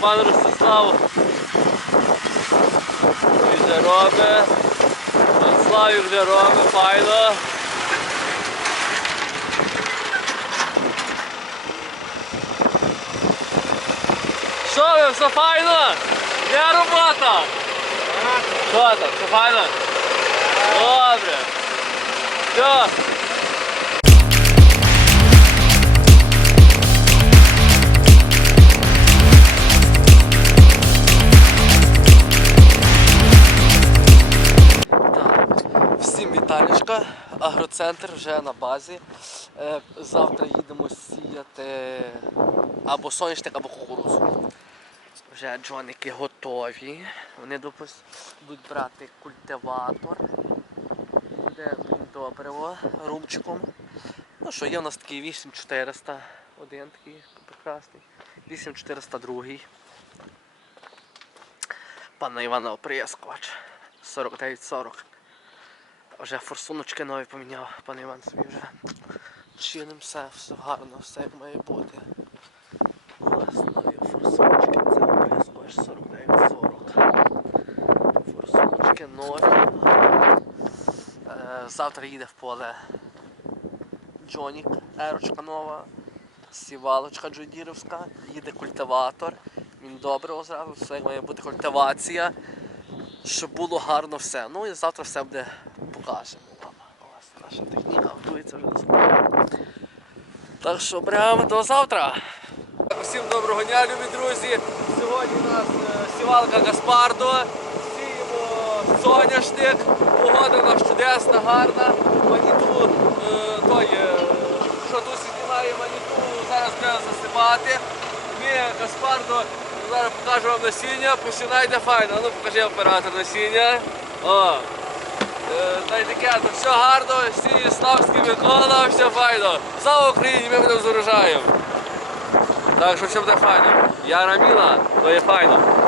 Пан Ростислав вже робить. Пан Славік вже робить, файно. Що ви, все файно? Є робота? Що там, все файно? Добре. Все. Агроцентр вже на базі. Е, Завтра їдемо сіяти або соняшник, або кукурудзу. Вже джоники готові. Вони будуть брати культиватор. Буде добриво румчиком. Ну що, є у нас такий 8400, один такий прекрасний. 8402. Пана Івана оприскувач. 4940. Вже форсуночки нові поміняв, пан Іван собі вже чиним все, все гарно, все як має бути. Ось нові форсуночки, це оприскувач 4940. Форсуночки нові. Е, Завтра їде в поле Джонік, ерочка нова, сівалочка джодірівська, їде культиватор. Він добре зразу, все має бути культивація, щоб було гарно все. Ну і завтра все буде покажемо наша техніка готується вже до. Так що прямо до завтра. Усім доброго дня, любі друзі. Сьогодні у нас е, сівалка Гаспардо. Сіємо соняшник. Погода у нас чудесна, гарна. Маніту е, той, е, що тут знімає маніту, зараз треба засипати. Ми Гаспардо зараз покажу вам насіння. починайте файно. Ну покажи оператор насіння. О. Е, Та й таке, то все гарно, всі славські Микола, все файно. Слава Україні, ми будемо з. Так що все буде файно. Я Раміла, то є файно.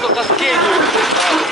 そかす